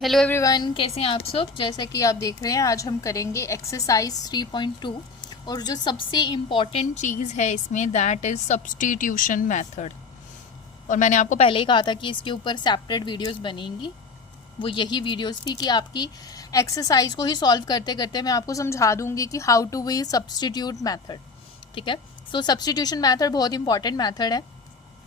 Hello everyone, कैसे हैं आप सब। जैसा कि आप देख रहे हैं, आज हम करेंगे एक्सरसाइज 3.2 और जो सबसे इम्पॉर्टेंट चीज़ है इसमें दैट इज़ सब्स्टिट्यूशन मेथड। और मैंने आपको पहले ही कहा था कि इसके ऊपर सेपरेट वीडियोस बनेंगी। वो यही वीडियोस थी कि आपकी एक्सरसाइज को ही सॉल्व करते करते मैं आपको समझा दूंगी कि how to we substitute method. ठीक है, सो सब्स्टिट्यूशन मैथड बहुत इंपॉर्टेंट मैथड है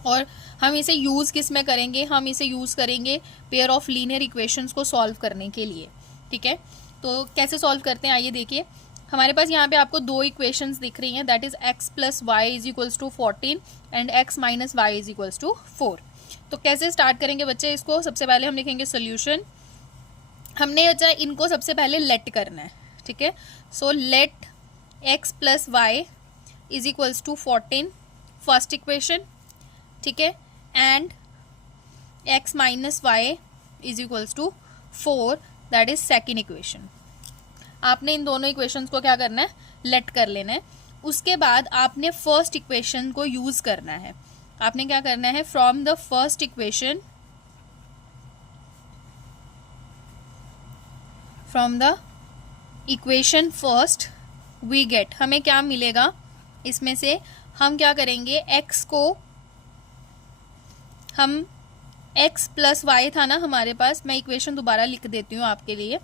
और हम इसे यूज़ किस में करेंगे, हम इसे यूज़ करेंगे पेयर ऑफ लीनियर इक्वेशंस को सॉल्व करने के लिए। ठीक है, तो कैसे सॉल्व करते हैं आइए देखिए। हमारे पास यहाँ पे आपको दो इक्वेशंस दिख रही हैं, that is x plus y is equals to 14 and x minus y is equals to 4। तो कैसे स्टार्ट करेंगे बच्चे इसको। सबसे पहले हम लिखेंगे सोल्यूशन। हमने बच्चा इनको सबसे पहले लेट करना है। ठीक है, so let x plus y is equals to 14 first equation. ठीक है, and x minus y is equals to 4 that is second equation. आपने इन दोनों इक्वेशंस को क्या करना है, लेट कर लेना है। उसके बाद आपने फर्स्ट इक्वेशन को यूज करना है। आपने क्या करना है, from the first equation, from the equation first we get, हमें क्या मिलेगा इसमें से। हम क्या करेंगे, x को हम x प्लस वाई था ना हमारे पास, मैं इक्वेशन दोबारा लिख देती हूँ आपके लिए।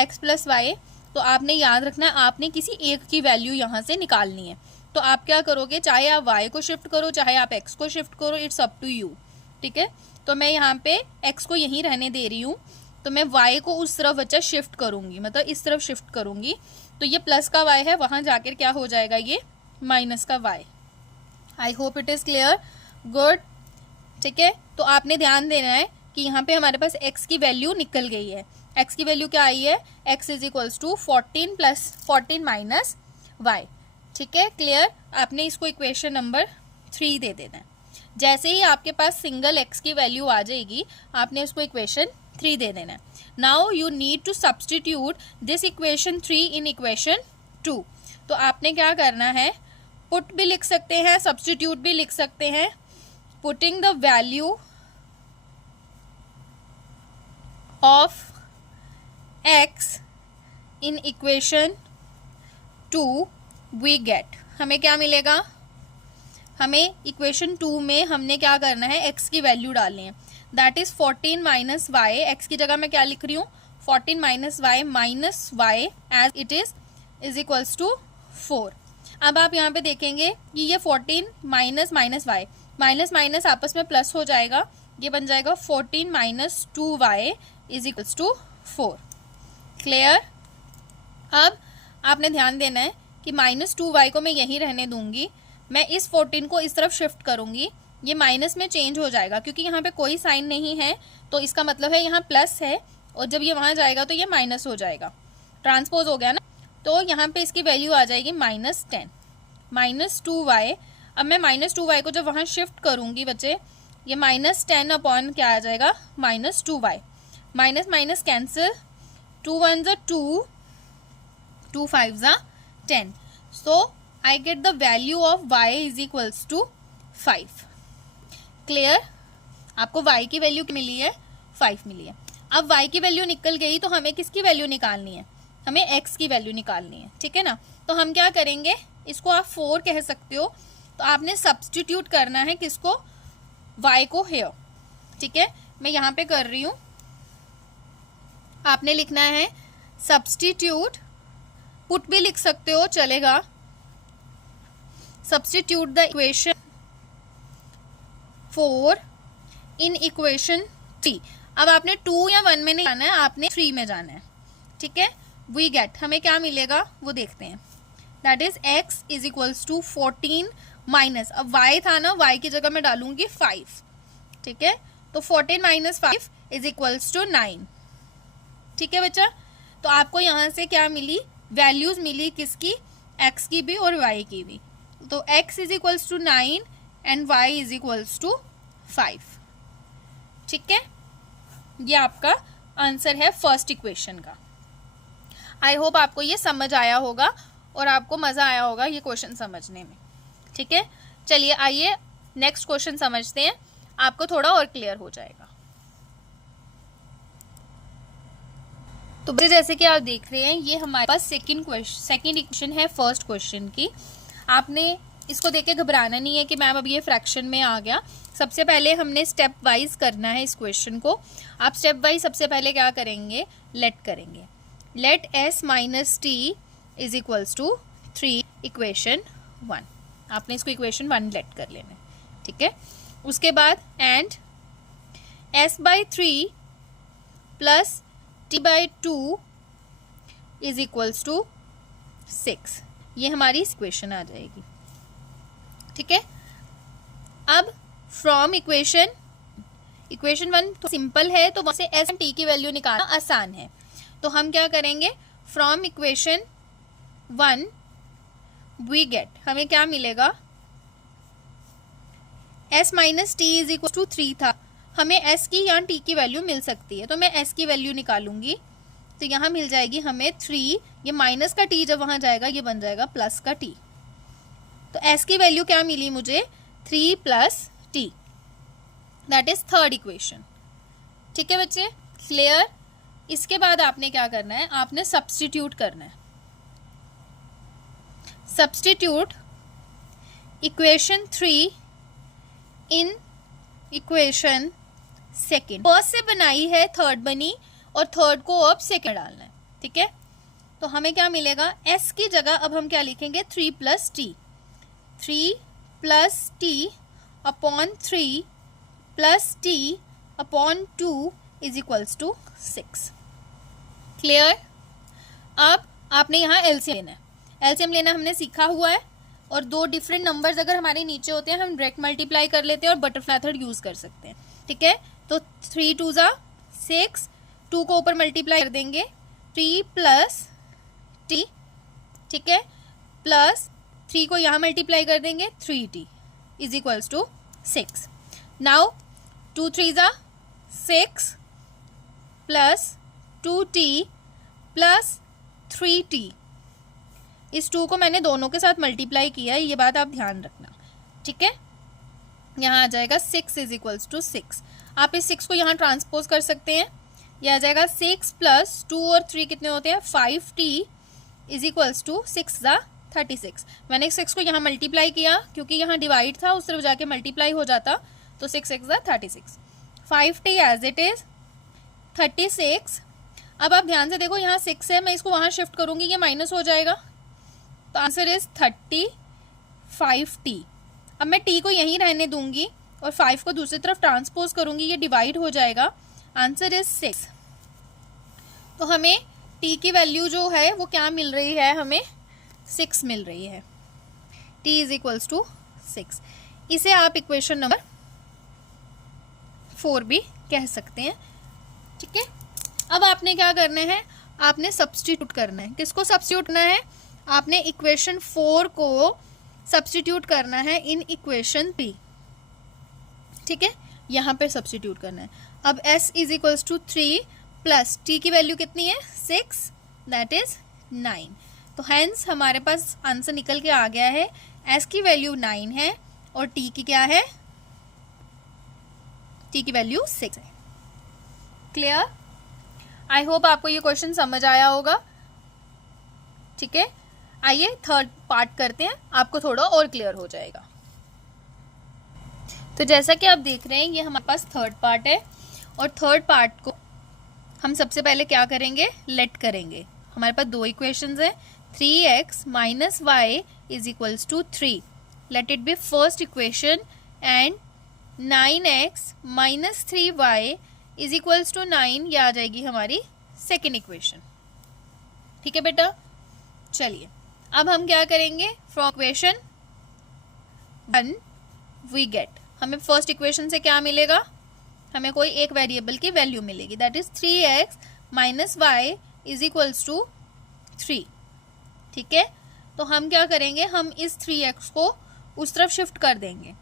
x प्लस वाई, तो आपने याद रखना है आपने किसी एक की वैल्यू यहाँ से निकालनी है। तो आप क्या करोगे, चाहे आप y को शिफ्ट करो चाहे आप x को शिफ्ट करो, इट्स अप टू यू। ठीक है, तो मैं यहाँ पे x को यहीं रहने दे रही हूँ, तो मैं y को उस तरफ बच्चा शिफ्ट करूंगी, मतलब इस तरफ शिफ्ट करूंगी। तो ये प्लस का y है, वहां जाकर क्या हो जाएगा, ये माइनस का y। I hope it is clear, good. ठीक है, तो आपने ध्यान देना है कि यहाँ पे हमारे पास x की वैल्यू निकल गई है। x की वैल्यू क्या आई है, x is equals to 14 plus 14 minus y. ठीक है, क्लियर। आपने इसको इक्वेशन नंबर 3 दे देना है। जैसे ही आपके पास सिंगल x की वैल्यू आ जाएगी, आपने उसको इक्वेशन 3 दे देना है। Now you need to substitute this equation 3 in equation 2। तो आपने क्या करना है, पुट भी लिख सकते हैं, सब्सटीट्यूट भी लिख सकते हैं। Putting the value of x in equation 2 we get, हमें क्या मिलेगा, हमें इक्वेशन 2 में हमने क्या करना है, x की वैल्यू डालनी है। That is 14 minus y, x की जगह मैं क्या लिख रही हूँ, 14 minus y as it is equals to 4। अब आप यहाँ पे देखेंगे कि ये 14 minus minus y, minus minus आपस में प्लस हो जाएगा, ये बन जाएगा 14 minus 2y is equals to 4। Clear. अब आपने ध्यान देना है कि माइनस 2y को मैं यहीं रहने दूंगी, मैं इस 14 को इस तरफ शिफ्ट करूंगी, ये माइनस में चेंज हो जाएगा क्योंकि यहाँ पे कोई साइन नहीं है, तो इसका मतलब है यहाँ प्लस है, और जब ये वहां जाएगा तो ये माइनस हो जाएगा, ट्रांसपोज हो गया ना। तो यहाँ पे इसकी वैल्यू आ जाएगी -10 माइनस 2y। अब मैं -2y को जब वहां शिफ्ट करूंगी बच्चे, ये -10 अपॉन क्या आ जाएगा, -2y। माइनस माइनस कैंसिल, 2 1 ज़ा 2, 2 5 ज़ा 10। So I get the value of y is equals to 5। Clear. आपको y की वैल्यू मिली है, 5 मिली है। अब y की वैल्यू निकल गई, तो हमें किसकी वैल्यू निकालनी है, हमें x की वैल्यू निकालनी है। ठीक है ना, तो हम क्या करेंगे, इसको आप 4 कह सकते हो। तो आपने सब्स्टिट्यूट करना है किसको, y को हेयर। ठीक है, मैं यहां पे कर रही हूं, आपने लिखना है सब्स्टिट्यूट, पुट भी लिख सकते हो चलेगा, substitute the equation 4 in equation 3। अब आपने 2 या 1 में नहीं जाना है, आपने 3 में जाना है। ठीक है, वी गेट, हमें क्या मिलेगा वो देखते हैं। That is x is equals to 14 minus, अब y था ना, y की जगह मैं डालूंगी 5। ठीक है, तो 14 माइनस 5 इज इक्वल्स टू 9। ठीक है बच्चा, तो आपको यहां से क्या मिली, वैल्यूज मिली किसकी, x की भी और y की भी। तो x is equals to 9 and y is equals to 5। ठीक है, ये आपका आंसर है फर्स्ट इक्वेशन का। आई होप आपको ये समझ आया होगा और आपको मजा आया होगा ये क्वेश्चन समझने में। ठीक है, चलिए आइए नेक्स्ट क्वेश्चन समझते हैं, आपको थोड़ा और क्लियर हो जाएगा। तो जैसे कि आप देख रहे हैं ये हमारे पास सेकंड इक्वेशन है फर्स्ट क्वेश्चन की। आपने इसको देख के घबराना नहीं है कि मैम अब ये फ्रैक्शन में आ गया। सबसे पहले हमने स्टेप वाइज करना है इस क्वेश्चन को। आप स्टेप वाइज सबसे पहले क्या करेंगे, लेट करेंगे। Let s minus t is equals to 3 equation 1। आपने इसको इक्वेशन 1 लेट कर लेना है, ठीक है। उसके बाद and s by 3 plus t by 2 is equals to 6। ये हमारी इक्वेशन आ जाएगी, ठीक है। अब फ्रॉम इक्वेशन 1 तो सिंपल है, तो वहां से एस एंड टी की वैल्यू निकालना आसान है। तो हम क्या करेंगे, फ्रॉम इक्वेशन 1 वी गेट, हमें क्या मिलेगा, s minus t is equal to 3 था। हमें s की या t की वैल्यू मिल सकती है, तो मैं s की वैल्यू निकालूंगी। तो यहाँ मिल जाएगी हमें 3, ये माइनस का t जब वहां जाएगा ये बन जाएगा प्लस का t। तो s की वैल्यू क्या मिली मुझे, 3 plus t, that is third equation, ठीक है बच्चे, क्लियर। इसके बाद आपने क्या करना है, आपने सब्स्टिट्यूट करना है। Substitute equation 3 in equation second. First से बनाई है थर्ड बनी, और थर्ड को अब सेकेंड डालना है, ठीक है। तो हमें क्या मिलेगा, s की जगह अब हम क्या लिखेंगे, 3 plus t, 3 plus t upon 3 plus t upon 2 is equals to 6, clear. अब आपने यहाँ एलसीएम लेना है। एलसीएम लेना हमने सीखा हुआ है, और दो डिफरेंट नंबर्स अगर हमारे नीचे होते हैं हम डायरेक्ट मल्टीप्लाई कर लेते हैं और बटरफ्लाई मेथड यूज कर सकते हैं, ठीक है। तो 3 2 ज़ा 6, 2 को ऊपर मल्टीप्लाई कर देंगे, 3 प्लस टी, ठीक है, प्लस 3 को यहाँ मल्टीप्लाई कर देंगे, 3t is equals to 6। Now 2 3 ज़ा 6 प्लस 2t प्लस 3t, इस 2 को मैंने दोनों के साथ मल्टीप्लाई किया है, ये बात आप ध्यान रखना, ठीक है। यहाँ आ जाएगा 6 इज इक्वल्स टू 6। आप इस 6 को यहाँ ट्रांसपोज कर सकते हैं, ये आ जाएगा 6 प्लस 2 और 3 कितने होते हैं, 5t इज इक्वल्स टू 6 ज़ा 36। मैंने 6 को यहाँ मल्टीप्लाई किया क्योंकि यहाँ डिवाइड था, उस तरफ जाके मल्टीप्लाई हो जाता, तो 6 6 ज़ा 36, 5t एज इट इज 36। अब आप ध्यान से देखो, यहाँ 6 है, मैं इसको वहाँ शिफ्ट करूंगी, ये माइनस हो जाएगा, तो आंसर इज 35t। अब मैं t को यहीं रहने दूंगी और 5 को दूसरी तरफ ट्रांसपोज करूंगी, ये डिवाइड हो जाएगा, आंसर इज 6। तो हमें t की वैल्यू जो है वो क्या मिल रही है, हमें 6 मिल रही है, t इज इक्वल्स टू 6। इसे आप इक्वेशन नंबर 4 भी कह सकते हैं, ठीक है। अब आपने क्या करना है, आपने सब्स्टिट्यूट करना है। किसको सब्स्टिट्यूट करना है, आपने इक्वेशन 4 को सब्स्टिट्यूट करना है इन इक्वेशन 3, ठीक है, यहाँ पे सब्स्टिट्यूट करना है। अब s is equals to 3 plus t की वैल्यू कितनी है, 6, दैट इज 9। तो हेंस हमारे पास आंसर निकल के आ गया है, s की वैल्यू 9 है और t की क्या है, t की वैल्यू 6 है, क्लियर। आई होप आपको ये क्वेश्चन समझ आया होगा, ठीक है। आइए थर्ड पार्ट करते हैं, आपको थोड़ा और क्लियर हो जाएगा। तो जैसा कि आप देख रहे हैं ये हमारे पास थर्ड पार्ट है, और थर्ड पार्ट को हम सबसे पहले क्या करेंगे, लेट करेंगे। हमारे पास दो इक्वेशंस हैं, 3x minus y is equals to 3, let it be first equation, and 9x माइनस 3y इज इक्वल्स टू 9, ये आ जाएगी हमारी सेकेंड इक्वेशन, ठीक है बेटा। चलिए अब हम क्या करेंगे, फ्रॉम इक्वेशन 1 वी गेट, हमें फर्स्ट इक्वेशन से क्या मिलेगा, हमें कोई एक वेरिएबल की वैल्यू मिलेगी, that is 3x minus y is equals to 3, ठीक है। तो हम क्या करेंगे, हम इस 3x को उस तरफ शिफ्ट कर देंगे,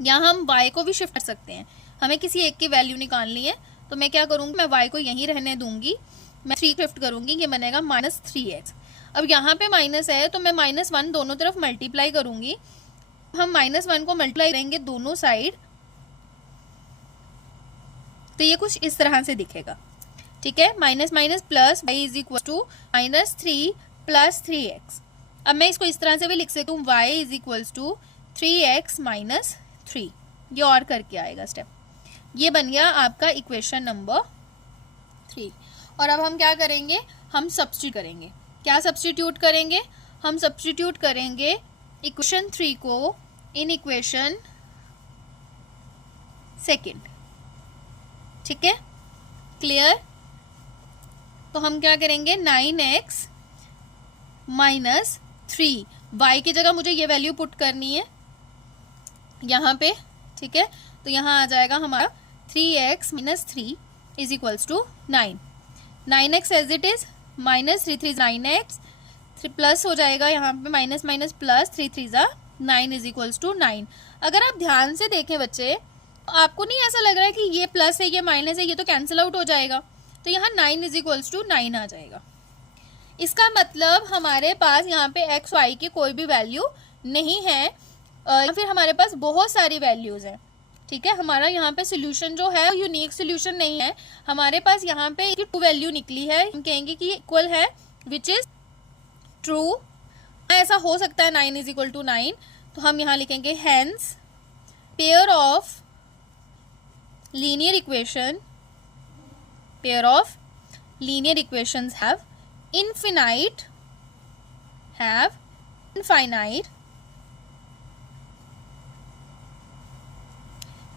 या हम y को भी शिफ्ट कर सकते हैं। हमें किसी एक की वैल्यू निकालनी है, तो मैं क्या करूँगी, मैं y को यहीं रहने दूंगी, मैं 3 शिफ्ट करूंगी, ये बनेगा -3x। अब यहाँ पे माइनस है तो मैं -1 दोनों तरफ मल्टीप्लाई करूंगी, हम -1 को मल्टीप्लाई करेंगे दोनों साइड, तो ये कुछ इस तरह से दिखेगा, ठीक है, minus minus plus, y is equal to -3 + 3x। अब मैं इसको इस तरह से भी लिख सकती हूँ, y is equal to 3x - 3। ये और करके आएगा स्टेप। ये बन गया आपका इक्वेशन नंबर 3। और अब हम क्या करेंगे, हम सब्स्टिट्यूट करेंगे। क्या सब्स्टिट्यूट करेंगे, हम सब्स्टिट्यूट करेंगे इक्वेशन 3 को इन इक्वेशन सेकेंड। ठीक है, क्लियर। तो हम क्या करेंगे, 9x - 3, y की जगह मुझे ये वैल्यू पुट करनी है यहाँ पे। ठीक है, तो यहाँ आ जाएगा हमारा 3x - 3 is equals to 9। 9x as it is, -3 3 9x, 3 plus हो जाएगा यहाँ पे, minus minus plus, 3 3 9 is equals to 9। अगर आप ध्यान से देखें बच्चे, आपको नहीं ऐसा लग रहा है कि ये प्लस है ये माइनस है, ये तो कैंसिल आउट हो जाएगा, तो यहाँ 9 इज इक्वल्स टू 9 आ जाएगा। इसका मतलब हमारे पास यहाँ पे x y की कोई भी वैल्यू नहीं है, या फिर हमारे पास बहुत सारी वैल्यूज हैं। ठीक है, हमारा यहाँ पे सोल्यूशन जो है यूनिक सोल्यूशन नहीं है, हमारे पास यहाँ पे 2 वैल्यू निकली है। हम कहेंगे कि ये इक्वल है, विच इज ट्रू। ऐसा हो सकता है 9 इज इक्वल टू 9, तो हम यहाँ लिखेंगे hence pair of linear equations have infinite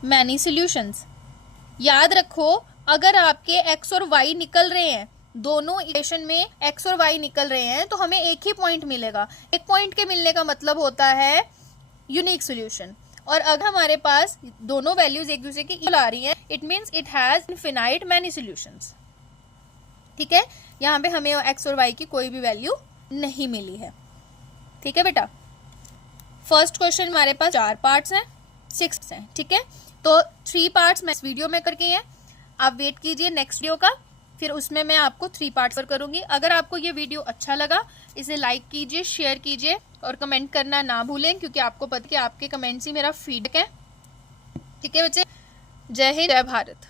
many solutions। याद रखो, अगर आपके x और y निकल रहे हैं, दोनों इक्वेशन में x और y निकल रहे हैं, तो हमें एक ही पॉइंट मिलेगा। एक पॉइंट के मिलने का मतलब होता है यूनिक सोल्यूशन। और अगर हमारे पास दोनों वैल्यूज एक दूसरे की इक्वल आ रही हैं, it means it has infinite many solutions. ठीक है, यहाँ पे हमें x और y की कोई भी वैल्यू नहीं मिली है। ठीक है बेटा, फर्स्ट क्वेश्चन हमारे पास 4 पार्ट्स हैं, 6 हैं। ठीक है, तो 3 पार्ट्स मैं इस वीडियो में करके हैं, आप वेट कीजिए नेक्स्ट वीडियो का, फिर उसमें मैं आपको 3 पार्ट्स पर करूंगी। अगर आपको ये वीडियो अच्छा लगा, इसे लाइक कीजिए, शेयर कीजिए और कमेंट करना ना भूलें, क्योंकि आपको पता है कि आपके कमेंट्स ही मेरा फीडबैक है। ठीक है बच्चे, जय हिंद, जय भारत।